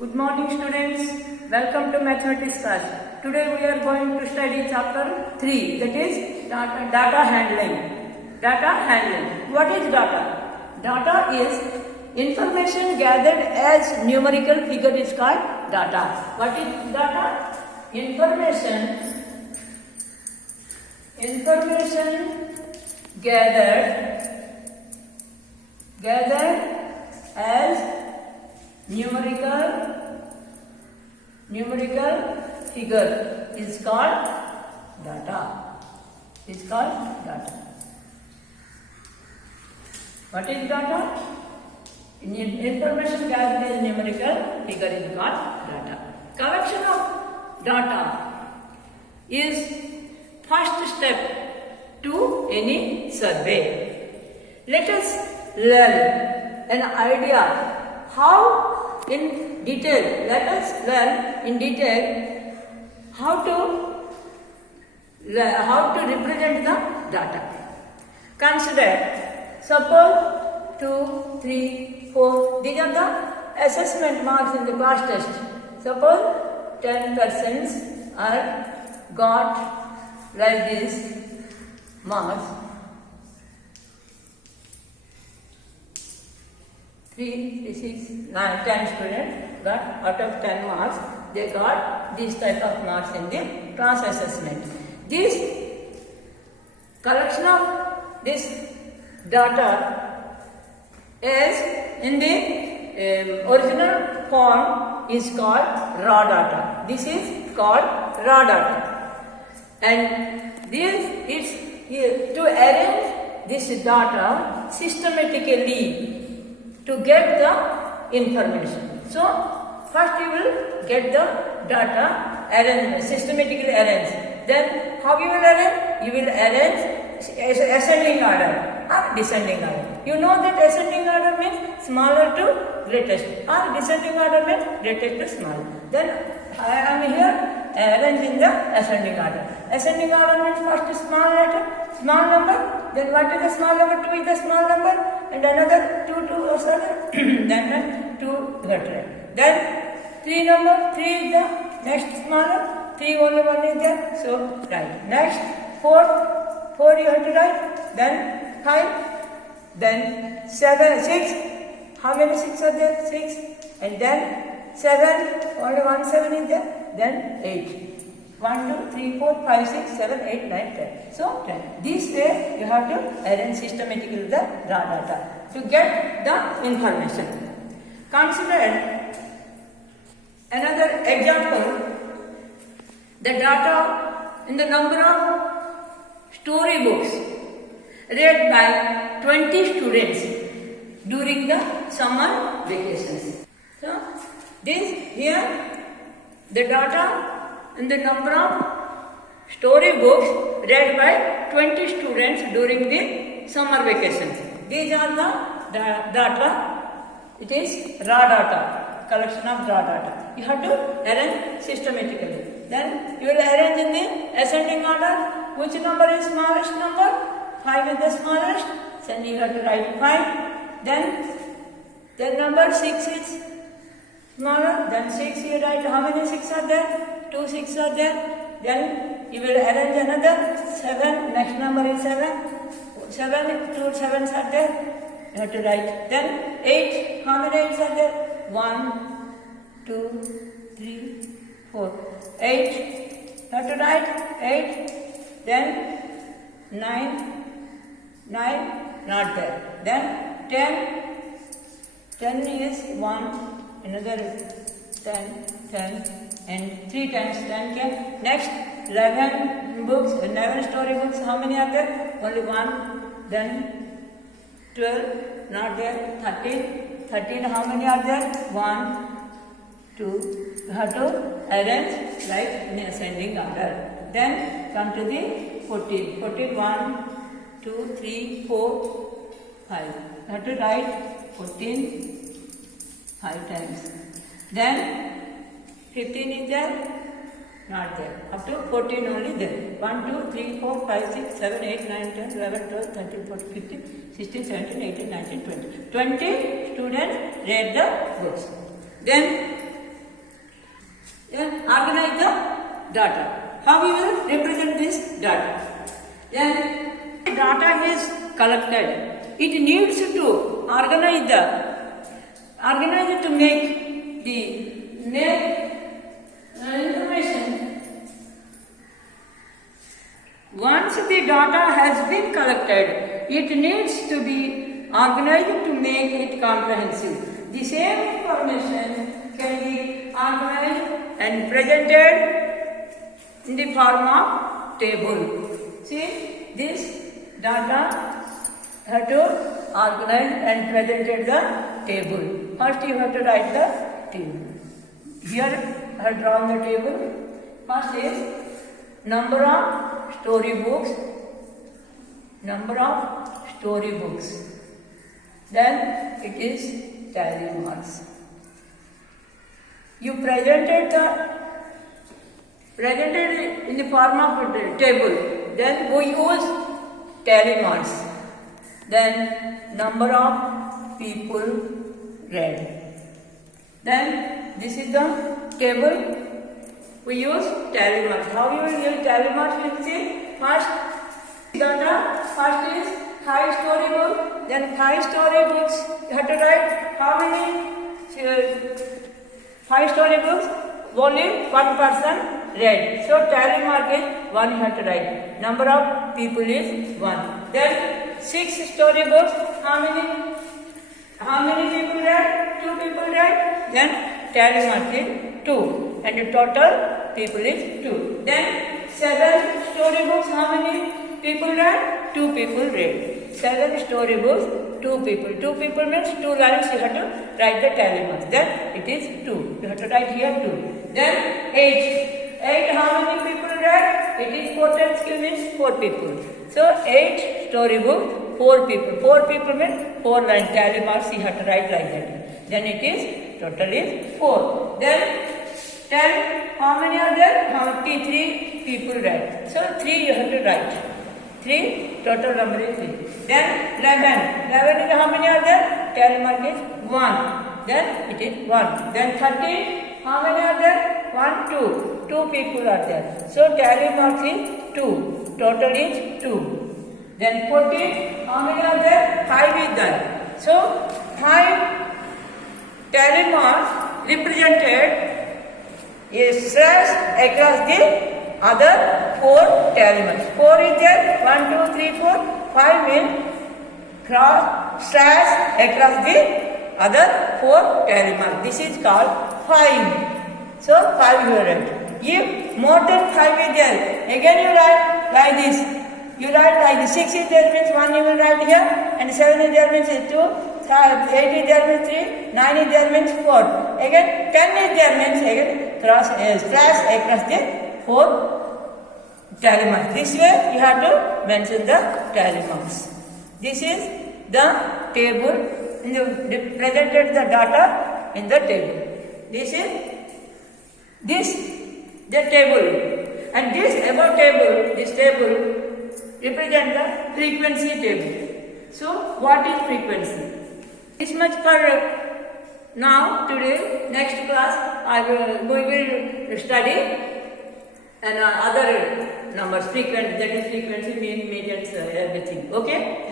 Good morning students, welcome to mathematics class. Today we are going to study chapter 3, that is data handling. Data handling. What is data? Data is information gathered as numerical figure is called data. What is data? Information gathered as numerical figure is called data. What is data? Information gathered as numerical figure is called data. Collection of data is first step to any survey. Let us learn an idea how in detail. Let us learn in detail how to represent the data. Consider, suppose 2, 3, 4. These are the assessment marks in the class test. Suppose 10 persons are got like this marks. 3, 6, 9, 10 students got out of 10 marks, they got these type of marks in the class assessment. This collection of this data is in the original form is called raw data. This is called raw data. And this is here to arrange this data systematically to get the information. So, first you will get the data arranged, systematically arranged. Then, how you will arrange? You will arrange ascending order or descending order. You know that ascending order means smaller to greatest, or descending order means greatest to small. Then, I am here arranging the ascending order. Ascending order means first small letter, small number. Then what is the small number? 2 is the small number, and another 2 or so. Then 2 letter. Then 3 number, 3 is the next smaller, 3 only 1 is there, so right. Next 4 you have to write, then 5, then 7, 6, how many 6 are there? 6, and then 7, only 1 7 is there, then 8. 1, 2, 3, 4, 5, 6, 7, 8, 9, 10. So 10. This way you have to arrange systematically the raw data to get the information. Consider another example. The data in the number of storybooks read by 20 students during the summer vacations. So this here the data in the number of storybooks read by 20 students during the summer vacations. These are the data. It is raw data, collection of raw data. You have to arrange systematically. Then you will arrange in the ascending order. Which number is smallest number? 5 is the smallest. Then you have to write 5. Then number 6 is smaller. Then 6 you write. How many 6 are there? 2 6 are there. Then you will arrange another 7. Next number is 7. 7, 2 7s are there. You have to write. Then 8. How many 8s are there? 1, 2, 3, 4. 8. You have to write 8. Then 9. 9 not there. Then 10. 10 is 1. Another is 10. 10. And 3 times 10 came. Next 11 books, 11 storybooks, how many are there? Only 1. Then 12, not there. 13. 13, how many are there? 1, 2. You have to arrange like in ascending order. Then come to the 14. 14, 1, 2, 3, 4, 5. You have to write 14 5 times. Then 15 is there? Not there. Up to 14 only there. 1, 2, 3, 4, 5, 6, 7, 8, 9, 10, 11, 12, 13, 14, 15, 16, 17, 18, 19, 20. 20 students read the books. Then data. How we will represent this data? Then data is collected. It needs to organize to make the information. Once the data has been collected, it needs to be organized to make it comprehensive. The same information can be organized and presented in the form of table. See, this data have to organize and presented the table. First you have to write the table. Here I have drawn the table. First is number of storybooks. Then it is tally marks. You presented in the form of a table. Then we use tally marks. Then number of people read. Then this is the table. We use tally marks. How you will use tally marks? You will see first data. First is 5 storybooks. Then 5 storybooks. You have to write how many 5 storybooks. Only one person read. So tally mark is 1. You have to write. Number of people is 1. Then 6 storybooks. How many people read? 2 people read. Then tally mark is 2. And the total people is 2. Then 7 storybooks. How many people read? 2 people read. 7 storybooks, 2 people. 2 people means 2 lines you have to write the tally marks. Then it is 2. You have to write here 2. Then 8. 8 how many people read? It is 4 times q means 4 people. So 8 storybooks, 4 people. 4 people means 4 lines tally marks you have to write like that. Then it is total is 4. Then 10 how many are there? 3 people read. So 3 you have to write. 3 total number is 3. Then 11. 11 is how many are there? Tally mark is 1. Then it is 1. Then 13. How many are there? 1, 2. 2 people are there. So tally mark is 2. Total is 2. Then 14. How many are there? 5 is there. So 5 tally marks represented is stretched across the other 4 tally marks. 4 is there. 1, 2, 3, 4. 5 will stretch across the other 4 tally marks. This is called 5. So 5 you write. If more than 5 is there, again you write like this. You write like this. 6 is there means 1 you will write here, and 7 is there means 2, 8 is there means 3, 9 is there means 4. Again 10 is there means again stretch across the 4 tally marks. This way you have to mention the tally marks. This is the table. Presented the data in the table. This is the table, and this above table, this table represent the frequency table. So what is frequency? This much for now. Today, next class we will study and other numbers, frequency, that is frequency, mean, medians, everything. Okay.